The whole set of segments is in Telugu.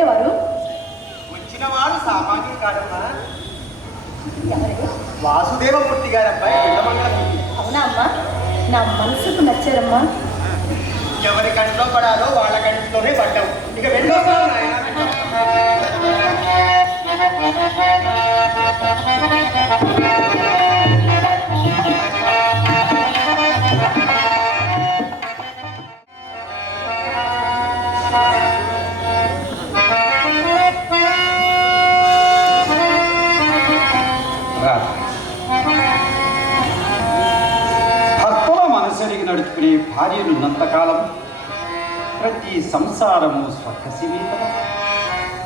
దర్శనానికి వచ్చారు ఎవరే వారు వచ్చిన వాడు సామాన్యుడు కాదమ్మా ఎవరే వాసుదేవమూర్తి గారి అబ్బాయి పిల్లమంగళమూర్తి అవునా అమ్మా? నా మనసుకు నచ్చారమ్మా. ఎవరి కంట్లో పడాలో వాళ్ళ కంట్లోనే పడ్డావు ఇక వెళ్ళో మనసరిగి నడుపుకునే భార్యనున్నంతకాలం ప్రతి సంసారము స్వర్గశివీతల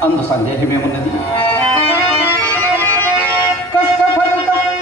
అందు సందేహమేమున్నది? కష్టఫలితము,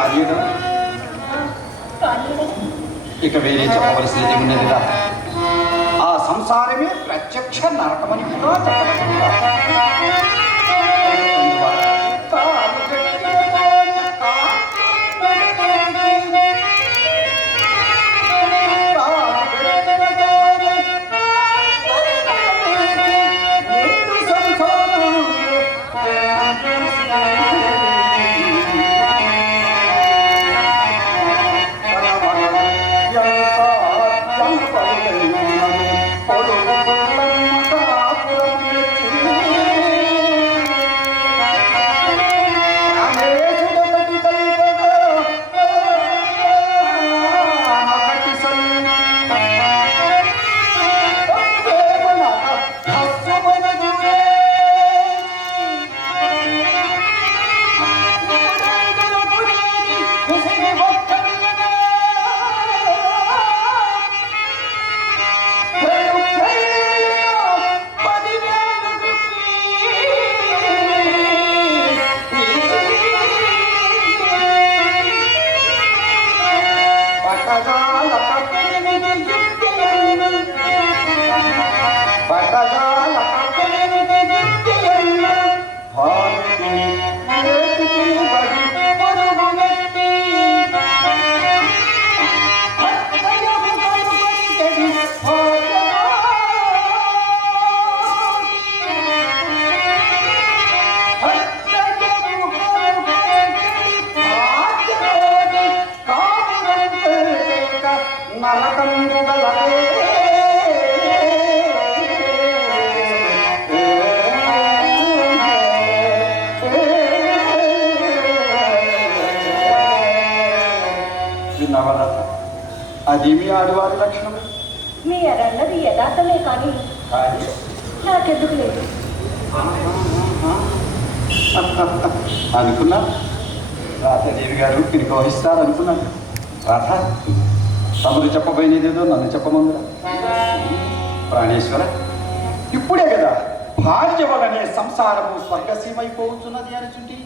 అనుకూలవతి కార్యే కదా ఇక వేరే చెప్పవలసినది ఉన్నది రాధ ఆ సంసారమే ప్రత్యక్ష నరకమని కూడా అది మీ ఆడవారి లక్షణం? మీ అన్నది యథార్థమే కానీ కానీ? నాకెందుకు లేదు? అనుకున్నా? రాధాదేవి గారు పిరికి వహిస్తారు అనుకున్నాను రాధ తమరు చెప్పబోయేదేదో నన్ను చెప్పమందురా. ప్రాణేశ్వర ఇప్పుడే కదా భార్య వలనే సంసారము స్వర్గసీమైపోతున్నది అనుచుంటి.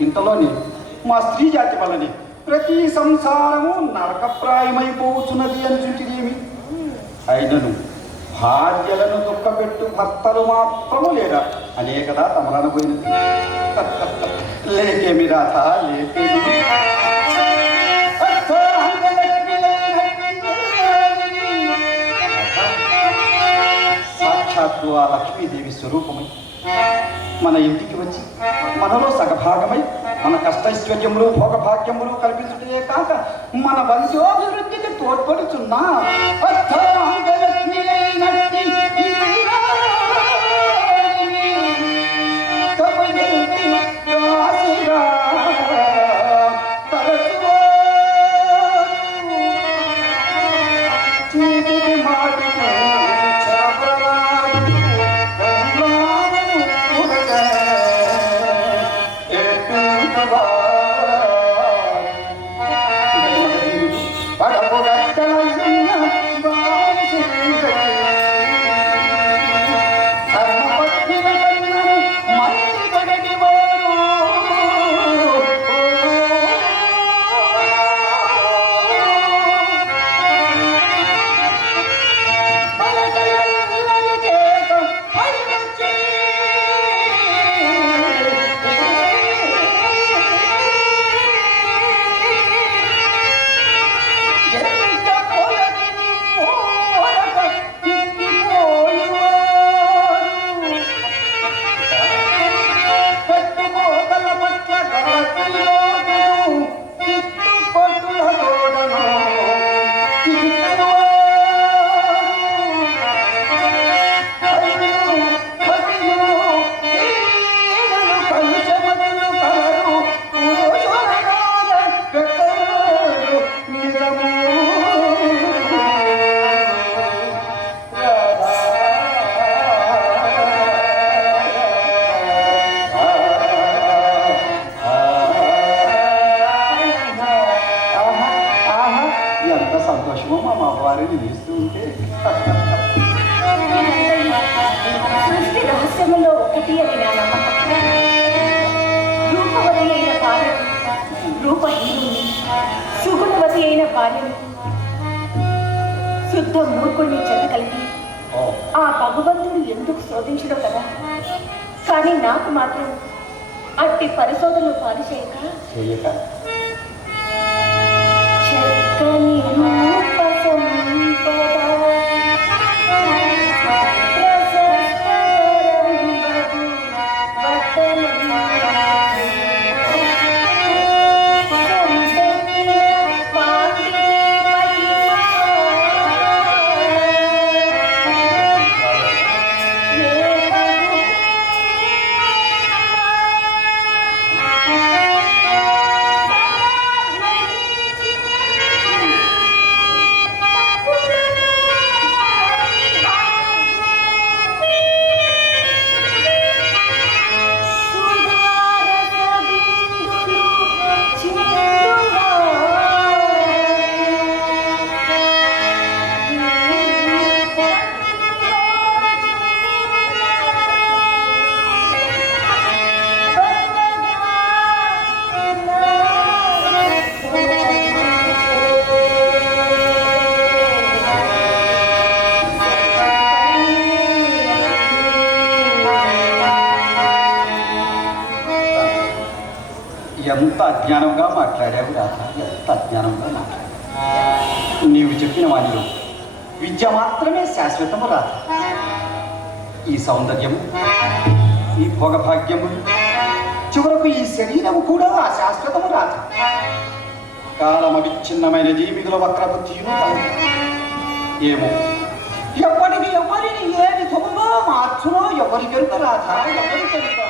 ఇంతలోని మా స్త్రీ జాతి వలనే ప్రతి సంసారము నరకప్రాయమైపోతున్నది అనుచుంటిదేమి అయినను భార్యలను దుఃఖపెట్టు భర్తలు మాత్రము లేరా? అనే కదా తమరనబోయినది లేకేమి రాధ లేకేమి సాక్షాత్తు ఆ లక్ష్మీదేవి స్వరూపమై. మన ఇంటికి వచ్చి మనలో సగభాగమై మన కష్టైశ్వర్యములు భోగభాగ్యములు కల్పించుటే కాక మన వంశోభివృద్ధికి తోడ్పడుచున్నా. ఎందుకు శోధించడం కదా? కానీ నాకు మాత్రం అట్టి పరిశోధనలు పాలిచేయక చేయక చక్కని విద్య మాత్రమే శాశ్వతము రాదు. ఈ సౌందర్యము ఈ భోగభాగ్యము చివరకు ఈ శరీరము కూడా శాశ్వతము రాదు. కాలం అవిచ్ఛిన్నమైన జీవితుల వక్రబుద్ధియును ఏమో ఎవరిని ఎవరిని ఏ విధముగా మార్చునో ఎవరి కనుక రాధ ఎవరి కనుక